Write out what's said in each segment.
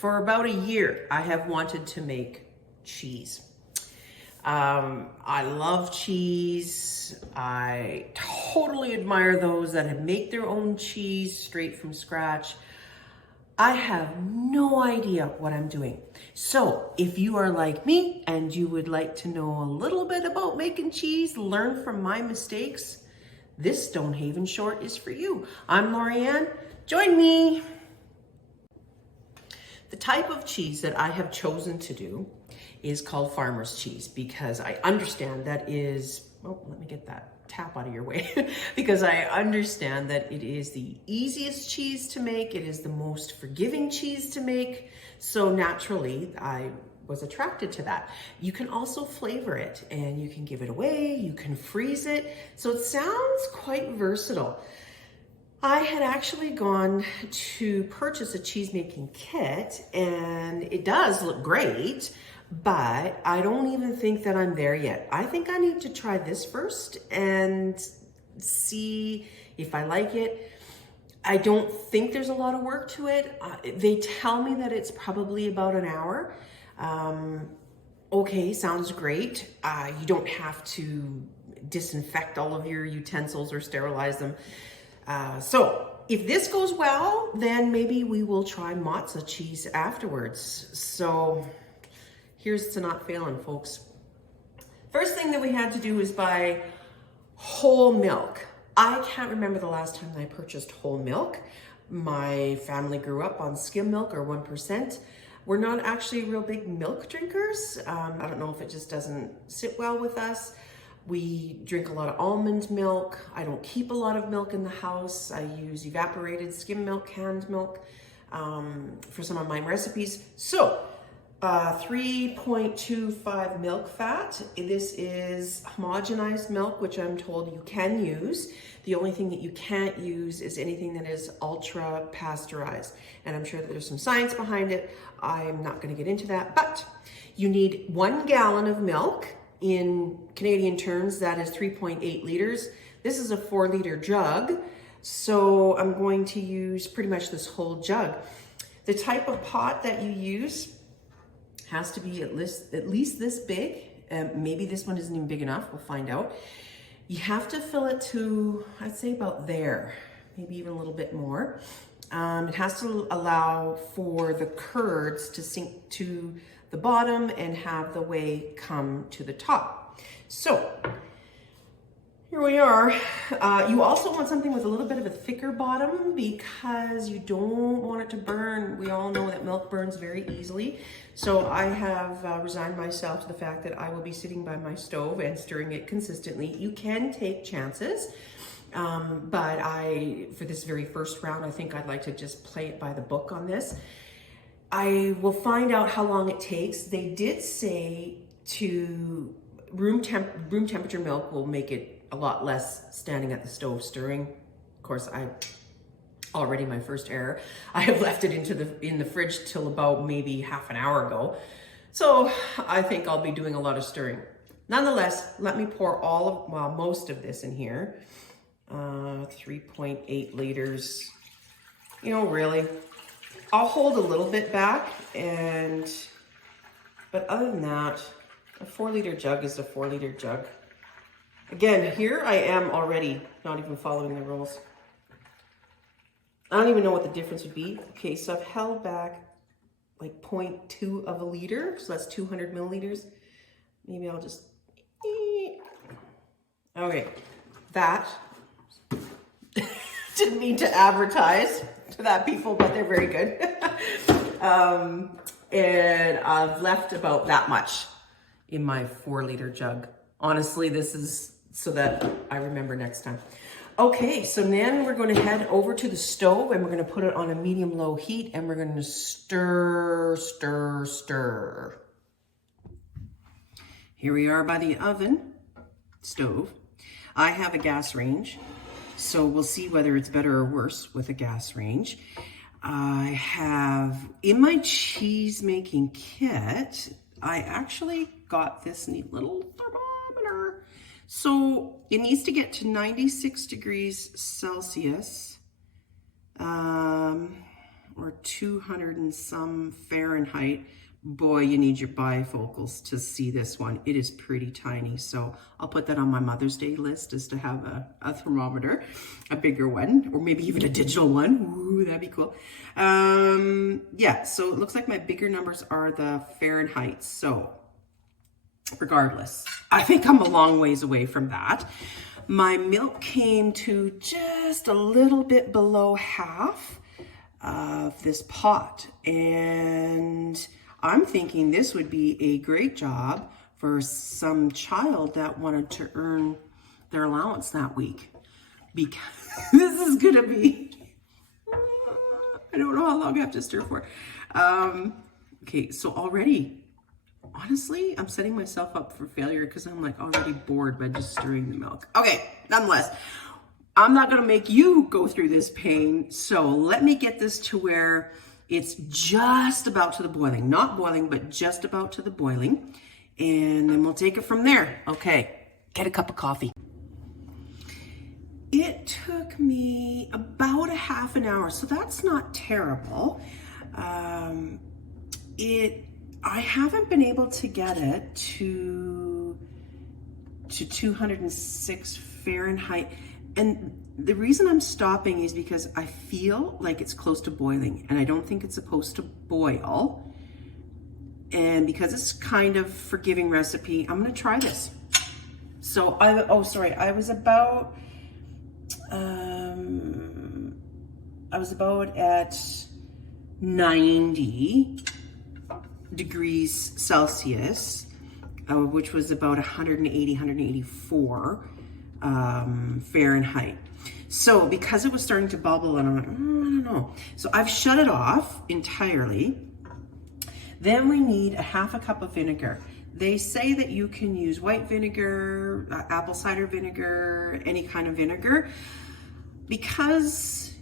For about a year, I have wanted to make cheese. I love cheese. I totally admire those that make their own cheese straight from scratch. I have no idea what I'm doing. So if you are like me and you would like to know a little bit about making cheese, learn from my mistakes, this Stonehaven short is for you. I'm Lorianne. Join me. The type of cheese that I have chosen to do is called farmer's cheese because I understand that is, oh, let me get that tap out of your way, because I understand that it is the easiest cheese to make. It is the most forgiving cheese to make. So naturally, I was attracted to that. You can also flavor it and you can give it away, you can freeze it. So it sounds quite versatile. I had actually gone to purchase a cheese making kit and it does look great, but I don't even think that I'm there yet. I think I need to try this first and see if I like it. I don't think there's a lot of work to it. They tell me that it's probably about an hour. Okay, sounds great. You don't have to disinfect all of your utensils or sterilize them. So if this goes well, then maybe we will try matzo cheese afterwards. So here's to not failing, folks. First thing that we had to do is buy whole milk. I can't remember the last time I purchased whole milk. My family grew up on skim milk or 1%. We're not actually real big milk drinkers. I don't know if it just doesn't sit well with us. We drink a lot of almond milk. I don't keep a lot of milk in the house. I use evaporated skim milk, canned milk for some of my recipes. So 3.25 milk fat. This is homogenized milk, which I'm told you can use. The only thing that you can't use is anything that is ultra pasteurized. And I'm sure that there's some science behind it. I'm not going to get into that, but you need 1 gallon of milk. In Canadian terms, that is 3.8 liters. This is a 4-liter jug, so I'm going to use pretty much this whole jug. The type of pot that you use has to be at least this big. Maybe this one isn't even big enough, we'll find out. You have to fill it to, I'd say about there, maybe even a little bit more. It has to allow for the curds to sink to the bottom and have the whey come to the top. So here we are. You also want something with a little bit of a thicker bottom because you don't want it to burn. We all know that milk burns very easily. So I have resigned myself to the fact that I will be sitting by my stove and stirring it consistently. You can take chances, but for this very first round, I think I'd like to just play it by the book on this. I will find out how long it takes. They did say to room temperature milk will make it a lot less standing at the stove stirring. Of course, already my first error. I have left it in the fridge till about maybe half an hour ago. So I think I'll be doing a lot of stirring. Nonetheless, let me pour most of this in here. 3.8 liters. You know, really, I'll hold a little bit back, but other than that, a 4-liter jug is a 4-liter jug. Again, here I am already not even following the rules. I don't even know what the difference would be. Okay, so I've held back like 0.2 of a liter, so that's 200 milliliters. Maybe I'll just, okay, that, didn't mean to advertise to that people, but they're very good. And I've left about that much in my 4-liter jug. Honestly, this is so that I remember next time. Okay, so then we're going to head over to the stove and we're going to put it on a medium-low heat and we're going to stir, stir, stir. Here we are by the oven, stove. I have a gas range, so we'll see whether it's better or worse with a gas range. I have, in my cheese making kit, I actually got this neat little thermometer. So it needs to get to 96 degrees Celsius, or 200 and some Fahrenheit. Boy, you need your bifocals to see this one. It is pretty tiny. So I'll put that on my Mother's Day list, is to have a thermometer, a bigger one, or maybe even a digital one. Ooh, that'd be cool. Yeah, so it looks like my bigger numbers are the Fahrenheit. So regardless, I think I'm a long ways away from that. My milk came to just a little bit below half of this pot, and I'm thinking this would be a great job for some child that wanted to earn their allowance that week, because this is gonna be, I don't know how long I have to stir for. Okay, so already, honestly, I'm setting myself up for failure because I'm like already bored by just stirring the milk. Okay, nonetheless, I'm not gonna make you go through this pain, so let me get this to where it's just about to the boiling. Not boiling, but just about to the boiling. And then we'll take it from there. Okay, get a cup of coffee. It took me about a half an hour, so that's not terrible. I haven't been able to get it to 206 Fahrenheit. And the reason I'm stopping is because I feel like it's close to boiling, and I don't think it's supposed to boil. And because it's kind of forgiving recipe, I'm gonna try this. So I was about at 90 degrees Celsius, which was about 180, 184 Fahrenheit. So because it was starting to bubble, and I'm like, I don't know. So I've shut it off entirely. Then we need a half a cup of vinegar. They say that you can use white vinegar, apple cider vinegar, any kind of vinegar. Because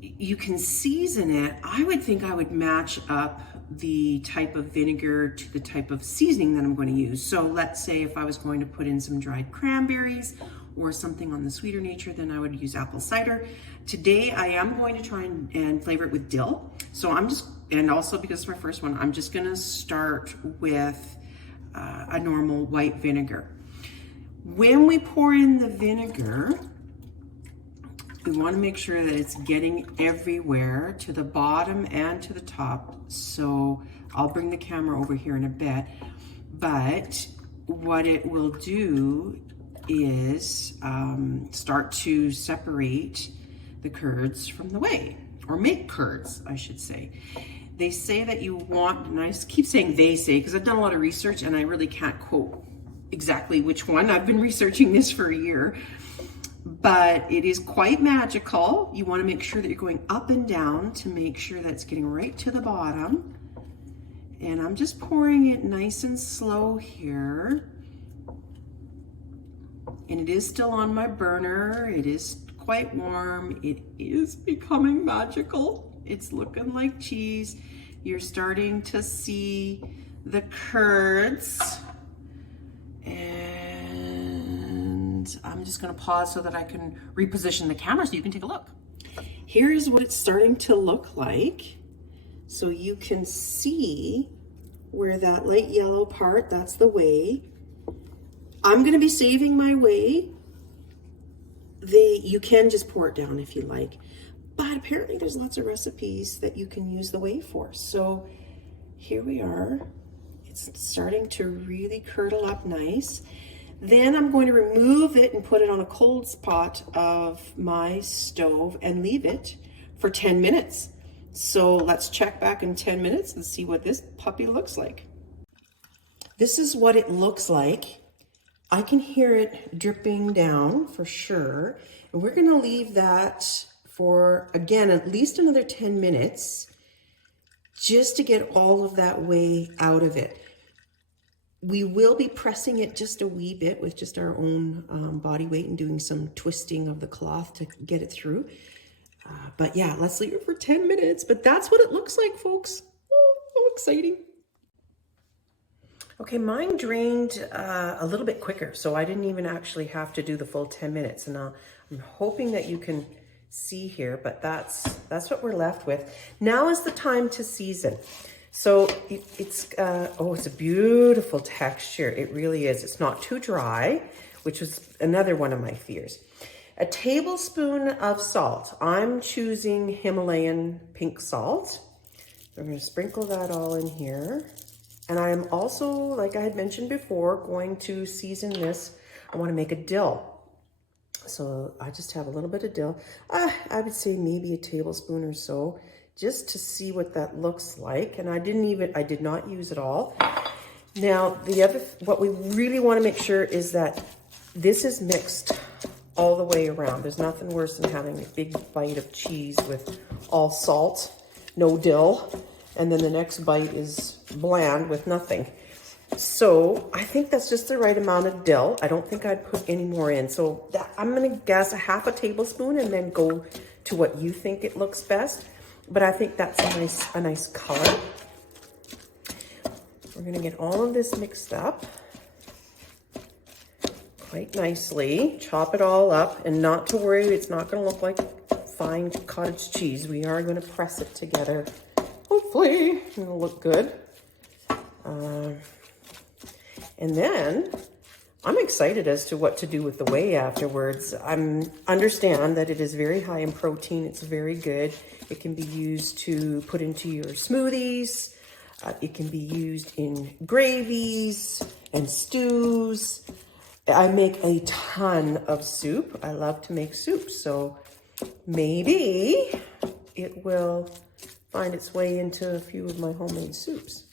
you can season it, I would think I would match up the type of vinegar to the type of seasoning that I'm going to use. So let's say if I was going to put in some dried cranberries or something on the sweeter nature, then I would use apple cider. Today I am going to try and flavor it with dill. So and also because it's my first one, I'm just gonna start with a normal white vinegar. When we pour in the vinegar, we want to make sure that it's getting everywhere, to the bottom and to the top. So I'll bring the camera over here in a bit, but what it will do is start to separate the curds from the whey, or make curds, I should say. They say that you want, and I keep saying they say because I've done a lot of research and I really can't quote exactly which one. I've been researching this for a year. But it is quite magical. You want to make sure that you're going up and down to make sure that it's getting right to the bottom. And I'm just pouring it nice and slow here. And it is still on my burner. It is quite warm. It is becoming magical. It's looking like cheese. You're starting to see the curds. And I'm just going to pause so that I can reposition the camera so you can take a look. Here is what it's starting to look like. So you can see where that light yellow part, that's the whey. I'm going to be saving my whey. You can just pour it down if you like, but apparently there's lots of recipes that you can use the whey for. So here we are. It's starting to really curdle up nice. Then I'm going to remove it and put it on a cold spot of my stove and leave it for 10 minutes. So let's check back in 10 minutes and see what this puppy looks like. This is what it looks like. I can hear it dripping down for sure. And we're gonna leave that for, again, at least another 10 minutes just to get all of that whey out of it. We will be pressing it just a wee bit with just our own body weight and doing some twisting of the cloth to get it through. But yeah, let's leave it for 10 minutes. But that's what it looks like, folks. Oh, how exciting. Okay, mine drained a little bit quicker, so I didn't even actually have to do the full 10 minutes. And I'm hoping that you can see here, but that's what we're left with. Now is the time to season. So it's a beautiful texture. It really is. It's not too dry, which was another one of my fears. A tablespoon of salt. I'm choosing Himalayan pink salt. I'm going to sprinkle that all in here. And I am also, like I had mentioned before, going to season this. I want to make a dill. So I just have a little bit of dill. I would say maybe a tablespoon or so, just to see what that looks like. And I did not use it all. Now, what we really want to make sure is that this is mixed all the way around. There's nothing worse than having a big bite of cheese with all salt, no dill, and then the next bite is bland with nothing. So I think that's just the right amount of dill. I don't think I'd put any more in. So I'm gonna guess a half a tablespoon and then go to what you think it looks best. But I think that's a nice color. We're gonna get all of this mixed up quite nicely. Chop it all up, and not to worry, it's not gonna look like fine cottage cheese. We are gonna press it together. Hopefully it'll look good. And then I'm excited as to what to do with the whey afterwards. I understand that it is very high in protein. It's very good. It can be used to put into your smoothies. It can be used in gravies and stews. I make a ton of soup. I love to make soup. So maybe it will find its way into a few of my homemade soups.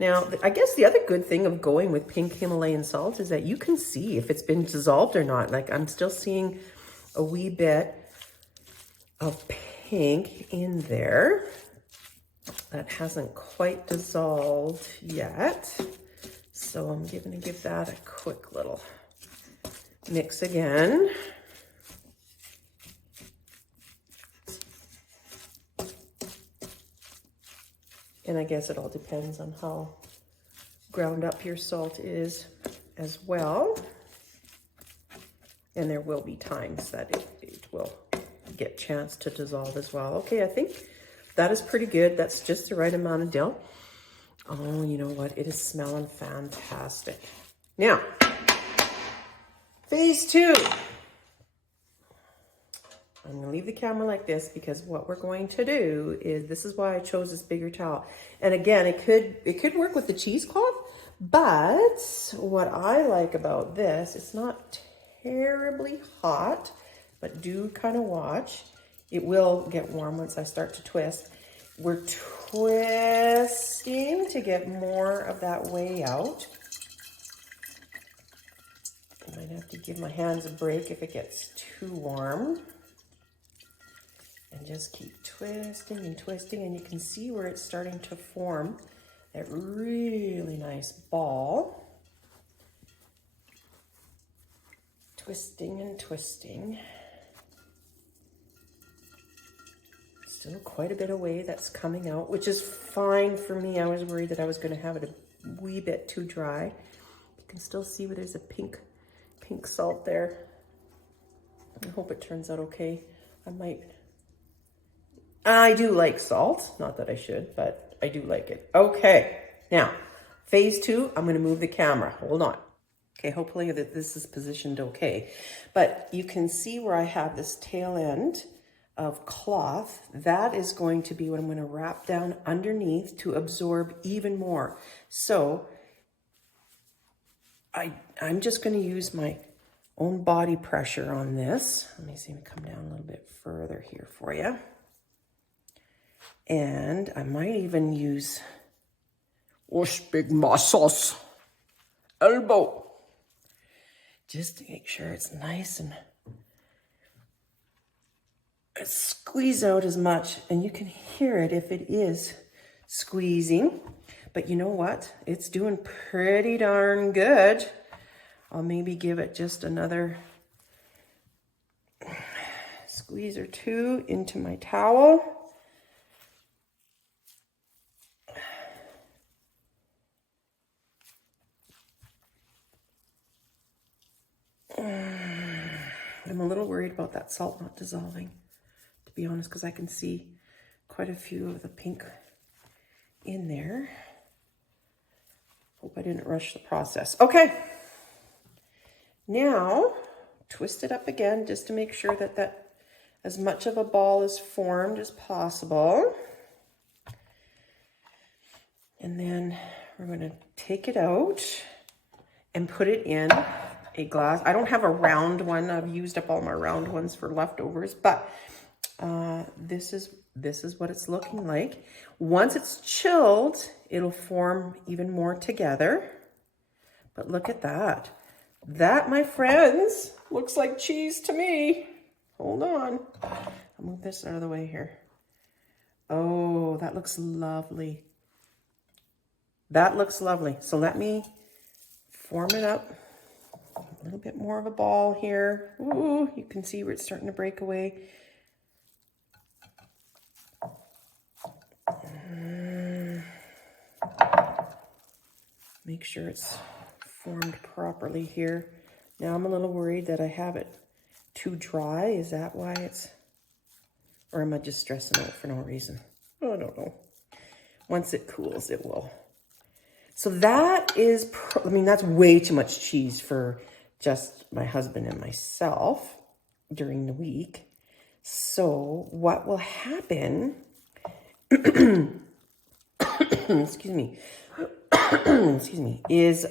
Now, I guess the other good thing of going with pink Himalayan salt is that you can see if it's been dissolved or not. Like, I'm still seeing a wee bit of pink in there that hasn't quite dissolved yet. So I'm going to give that a quick little mix again. And I guess it all depends on how ground up your salt is as well. And there will be times that it will get a chance to dissolve as well. Okay, I think that is pretty good. That's just the right amount of dill. Oh, you know what? It is smelling fantastic. Now, phase 2. I'm going to leave the camera like this because what we're going to do is, this is why I chose this bigger towel. And again, it could work with the cheesecloth, but what I like about this, it's not terribly hot, but do kind of watch. It will get warm once I start to twist. We're twisting to get more of that whey out. I might have to give my hands a break if it gets too warm. And just keep twisting and twisting, and you can see where it's starting to form that really nice ball. Twisting and twisting. Still quite a bit of whey that's coming out, which is fine for me. I was worried that I was going to have it a wee bit too dry. You can still see where there's a pink salt there. I hope it turns out okay. I do like salt, not that I should, but I do like it. Okay, now, phase 2, I'm gonna move the camera, hold on. Okay, hopefully that this is positioned okay. But you can see where I have this tail end of cloth. That is going to be what I'm gonna wrap down underneath to absorb even more. So, I'm just gonna use my own body pressure on this. Let me see me come down a little bit further here for you. And I might even use big muscles elbow, just to make sure it's nice and squeeze out as much. And you can hear it if it is squeezing. But you know what? It's doing pretty darn good. I'll maybe give it just another squeeze or two into my towel. I'm a little worried about that salt not dissolving. be honest, because I can see quite a few of the pink in there. Hope I didn't rush the process. Okay. Now, twist it up again just to make sure that as much of a ball is formed as possible. And then we're going to take it out and put it in a glass. I don't have a round one. I've used up all my round ones for leftovers, but this is what it's looking like. Once it's chilled, it'll form even more together. But look at that. That, my friends, looks like cheese to me. Hold on. I'll move this out of the way here. Oh, that looks lovely. That looks lovely. So let me form it up. A little bit more of a ball here. Ooh, you can see where it's starting to break away. Make sure it's formed properly here. Now I'm a little worried that I have it too dry. Is that why it's, or am I just stressing out for no reason? I don't know. Once it cools, it will. So that is, I mean, that's way too much cheese for just my husband and myself during the week. So what will happen, excuse me, is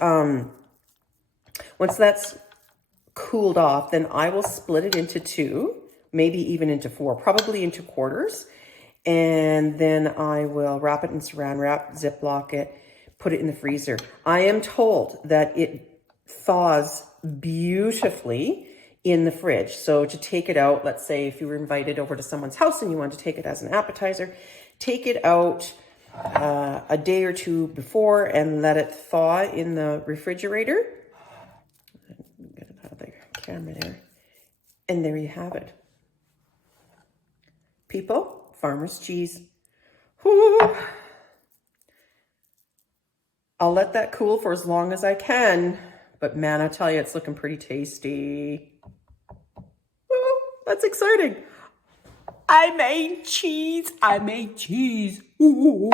once that's cooled off, then I will split it into two, maybe even into four, probably into quarters. And then I will wrap it in saran wrap, Ziploc it, put it in the freezer. I am told that it thaws beautifully in the fridge. So to take it out, let's say if you were invited over to someone's house and you wanted to take it as an appetizer, take it out a day or two before and let it thaw in the refrigerator. Get it out of the camera there. And there you have it. People, farmer's cheese. Whoo! I'll let that cool for as long as I can, but man, I tell you, it's looking pretty tasty. Woo, that's exciting. I made cheese. I made cheese. Ooh.